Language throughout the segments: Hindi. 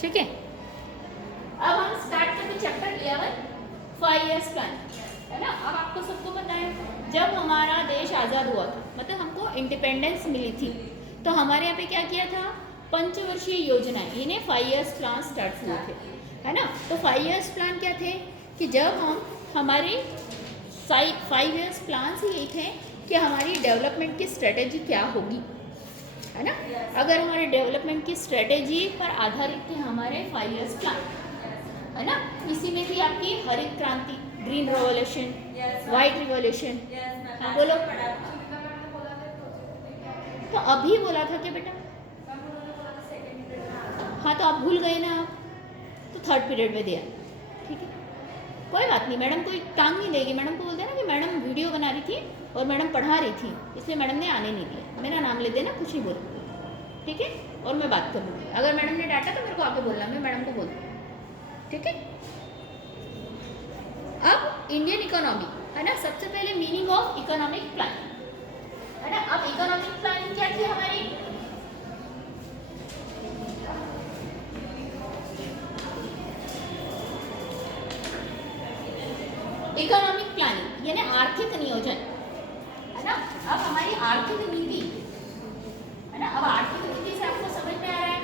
ठीक है। अब हम स्टार्ट करते चैप्टर 11 5 years प्लान, है ना। अब आपको सबको पता है जब हमारा देश आज़ाद हुआ था, मतलब हमको इंडिपेंडेंस मिली थी, तो हमारे यहाँ पे क्या किया था, पंचवर्षीय योजनाएं, इन्हें 5 years प्लान स्टार्ट हुए थे, है ना। तो 5 years प्लान क्या थे कि जब हम हमारे 5 years प्लान से यही थे कि हमारी डेवलपमेंट की स्ट्रेटेजी क्या होगी, है ना। अगर हमारे डेवलपमेंट की स्ट्रेटेजी पर आधारित थे हमारे 5 years प्लान, है ना। इसी में थी आपकी हरित क्रांति, ग्रीन रिवॉल्यूशन, वाइट रिवॉल्यूशन। हाँ बोलो। तो अभी बोला था क्या बेटा? हाँ तो आप भूल गए ना, आप तो थर्ड पीरियड में दिया, ठीक है। कोई बात नहीं, मैडम कोई काम नहीं देगी। मैडम को बोलते हैं ना कि मैडम वीडियो बना रही थी और मैडम पढ़ा रही थी, इसलिए मैडम ने आने नहीं दिया। मेरा नाम ले देना, कुछ नहीं बोलो, ठीक है। और मैं बात कर लूँगी, अगर मैडम ने डांटा तो मेरे को आके बोलना, मैं मैडम को बोल दूँ, ठीक है। अब इंडियन इकोनॉमी, है ना। सबसे पहले मीनिंग ऑफ इकोनॉमिक प्लान, है ना। अब इकोनॉमिक प्लानिंग क्या थी हमारी? इकोनॉमिक प्लानिंग यानी आर्थिक नियोजन, है ना। अब हमारी आर्थिक नीति, है ना। अब आर्थिक नीति से आपको समझ में आ रहा है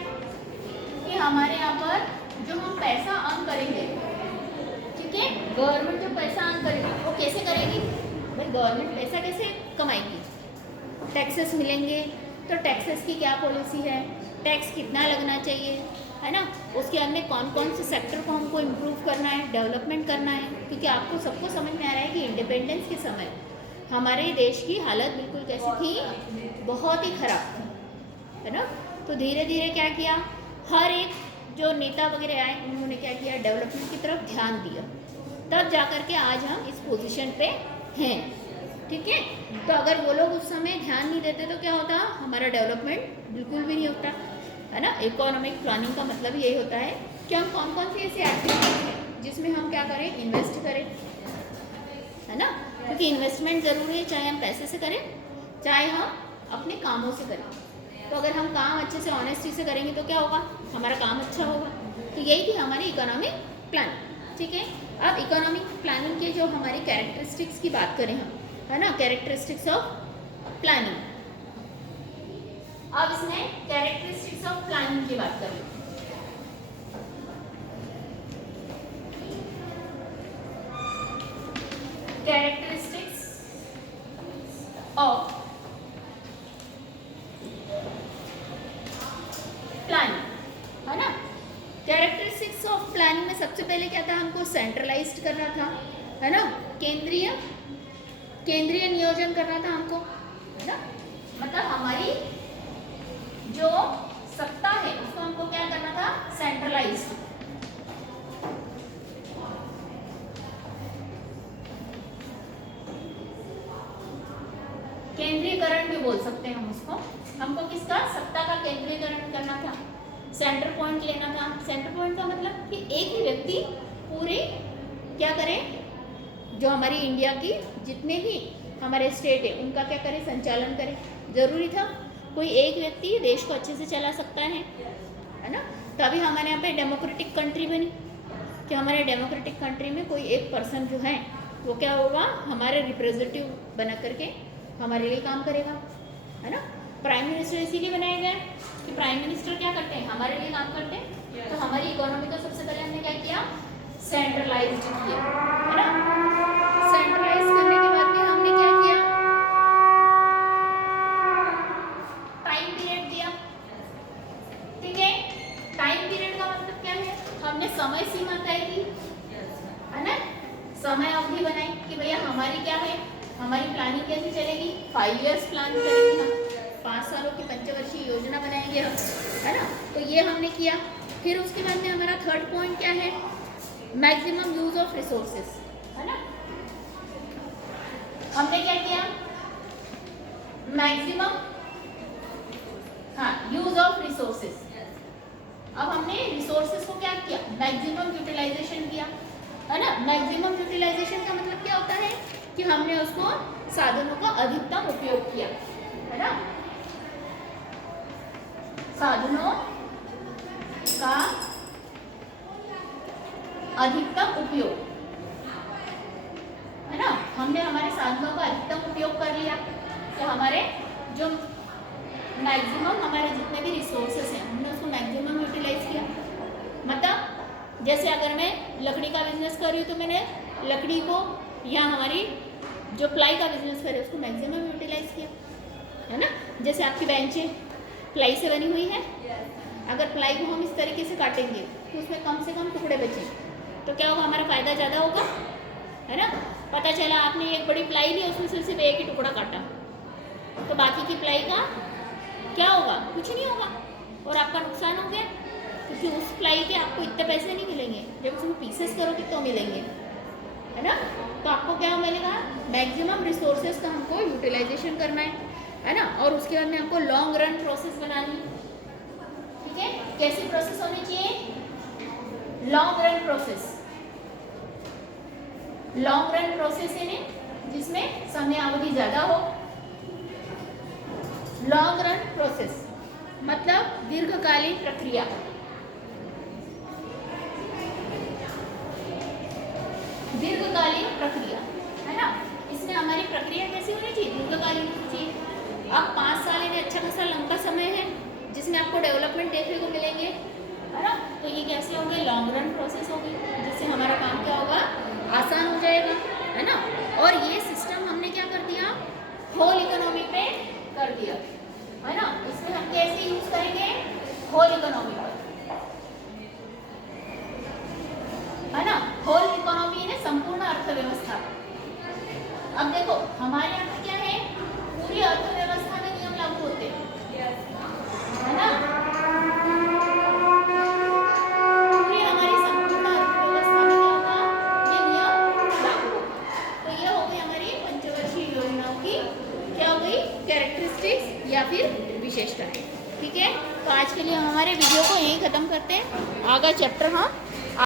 कि हमारे यहाँ पर जो हम पैसा अर्न करेंगे, ठीक है, गवर्नमेंट जो पैसा अर्न करेगी वो कैसे करेगी भाई? गवर्नमेंट पैसा कैसे कमाएगी? टैक्सेस मिलेंगे, तो टैक्सेस की क्या पॉलिसी है, टैक्स कितना लगना चाहिए, है ना। उसके अंदर कौन कौन से सेक्टर को हमको इम्प्रूव करना है, डेवलपमेंट करना है, क्योंकि आपको सबको समझ में आ रहा है कि इंडिपेंडेंस के समय हमारे देश की हालत बिल्कुल कैसी थी, बहुत ही खराब थी, है ना। तो धीरे धीरे क्या किया, हर एक जो नेता वगैरह आए उन्होंने क्या किया, डेवलपमेंट की तरफ ध्यान दिया, तब जा कर के आज हम इस पोजीशन पे हैं, ठीक है। तो अगर वो लोग उस समय ध्यान नहीं देते तो क्या होता, हमारा डेवलपमेंट बिल्कुल भी नहीं होता, है ना। इकोनॉमिक प्लानिंग का मतलब यही होता है कि हम कौन कौन सी ऐसी एक्टिविटीज हैं जिसमें हम क्या करें, इन्वेस्ट करें, है ना। क्योंकि इन्वेस्टमेंट ज़रूरी है, चाहे हम पैसे से करें चाहे हम अपने कामों से करें। तो अगर हम काम अच्छे से ऑनेस्टी से करेंगे तो क्या होगा, हमारा काम अच्छा होगा। तो यही थी हमारी इकोनॉमिक प्लानिंग, ठीक है। अब इकोनॉमिक प्लानिंग के जो हमारी कैरेक्टरिस्टिक्स की बात करें हम, है ना, कैरेक्टरिस्टिक्स ऑफ प्लानिंग। अब इसमें कैरेक्टरिस्टिक्स ऑफ प्लानिंग की बात करें। कैरेक्टरिस्टिक्स ऑफ प्लानिंग, है ना। कैरेक्टरिस्टिक्स ऑफ प्लानिंग में सबसे पहले क्या था, हमको सेंट्रलाइज्ड करना था, है ना, केंद्रीय नियोजन करना था हमको, है ना। मतलब हमारी जो सत्ता है उसको हमको क्या करना था, सेंट्रलाइज्ड। केंद्रीकरण भी बोल सकते हैं हम उसको। हमको किसका, सत्ता का केंद्रीकरण करना था, सेंटर पॉइंट लेना था। सेंटर पॉइंट का मतलब कि एक ही व्यक्ति पूरे क्या करे, जो हमारी इंडिया की जितने भी हमारे स्टेट है उनका क्या करे, संचालन करे। जरूरी था कोई एक व्यक्ति देश को अच्छे से चला सकता है ना। तभी हमारे यहाँ पे डेमोक्रेटिक कंट्री बनी कि हमारे डेमोक्रेटिक कंट्री में कोई एक पर्सन जो है वो क्या होगा, हमारे रिप्रेजेंटेटिव बना करके हमारे लिए काम करेगा, है ना। प्राइम मिनिस्टर इसीलिए बनाया गया कि प्राइम मिनिस्टर क्या करते हैं, हमारे लिए काम करते हैं। तो हमारी इकोनॉमी को सबसे पहले हमने क्या किया, सेंट्रलाइज्ड किया, है ना। सेंट्रलाइज करने के बाद में हमने क्या किया, टाइम पीरियड दिया, ठीक है। टाइम पीरियड का मतलब क्या है, हमने समय सीमा तय की, है ना, समय अवधि बनाई कि भैया हमारी क्या है, हमारी प्लानिंग कैसे चलेगी, 5 years प्लान करेंगे हम, 5 सालों की पंचवर्षीय योजना बनाएंगे हम, है ना। तो ये हमने किया। फिर उसके बाद में हमारा थर्ड पॉइंट क्या है, मैक्सिमम यूज ऑफ रिसोर्सेस, है ना। हमने क्या किया, मैक्सिमम यूज ऑफ रिसोर्सेस। अब हमने रिसोर्सेस को क्या किया, मैक्सिमम यूटिलाइजेशन किया, है ना। मैक्सिमम यूटिलाइजेशन का मतलब क्या होता है कि हमने उसको साधनों का अधिकतम उपयोग किया, है ना। साधनों का अधिकतम उपयोग, है ना। हमने हमारे साधनों का अधिकतम उपयोग कर लिया, तो हमारे जो मैक्सिमम हमारे जितने भी रिसोर्सेस हैं हमने उसको मैक्सिमम यूटिलाइज किया। मतलब जैसे अगर मैं लकड़ी का बिजनेस कर रही हूँ तो मैंने लकड़ी को या हमारी जो प्लाई का बिजनेस कर रही है उसको मैक्सिमम यूटिलाइज किया, है ना। जैसे आपकी बेंचें प्लाई से बनी हुई है, अगर प्लाई को हम इस तरीके से काटेंगे तो उसमें कम से कम टुकड़े बचें, तो क्या होगा, हमारा फ़ायदा ज़्यादा होगा, है ना। पता चला आपने एक बड़ी प्लाई ली, उसमें से सिर्फ एक ही टुकड़ा काटा, तो बाकी की प्लाई का क्या होगा, कुछ नहीं होगा, और आपका नुकसान हो गया, क्योंकि उस प्लाई के आपको इतने पैसे नहीं मिलेंगे, जब उसमें पीसेस करोगे तो मिलेंगे, है ना। तो आपको क्या मिलेगा, मैक्सिमम रिसोर्सेज का हमको यूटिलाइजेशन करना है ना। और उसके बाद में आपको लॉन्ग रन प्रोसेस बनानी, ठीक है। कैसी प्रोसेस होनी चाहिए, long run process. Long run process यानी जिसमें समय अवधि ज़्यादा हो। लॉन्ग रन प्रोसेस मतलब दीर्घकालीन प्रक्रिया। दीर्घकालीन प्रक्रिया, है ना। इसमें हमारी प्रक्रिया कैसी होनी चाहिए, दीर्घकालीन होनी चाहिए। अब 5 साल यानी अच्छा खासा लंबा समय है जिसमें आपको डेवलपमेंट देखने को मिलेंगे, है ना। तो ये कैसे होंगे, लॉन्ग रन प्रोसेस होगी, जिससे हमारा काम क्या होगा, आसान हो जाएगा, है ना। और ये सिस्टम हमने क्या कर दिया, होल इकोनॉमी पे कर दिया, है ना। इसमें हम कैसे यूज करेंगे, होल इकोनॉमी पर, है ना। होल इकोनॉमी है संपूर्ण अर्थव्यवस्था। अब देखो हमारे यहाँ पे क्या है, पूरी अर्थव्यवस्था में नियम लागू होते हैं, है ना। पूरी हमारी संपूर्ण अर्थव्यवस्था में क्या होगा, ये नियम लागू होगा। तो ये हो गई हमारी पंचवर्षीय योजनाओं की क्या हो गई, कैरेक्टरिस्टिक्स या फिर विशेषताएं, ठीक है। तो आज के लिए हम हमारे वीडियो को यहीं ख़त्म करते हैं, आगे चैप्टर हम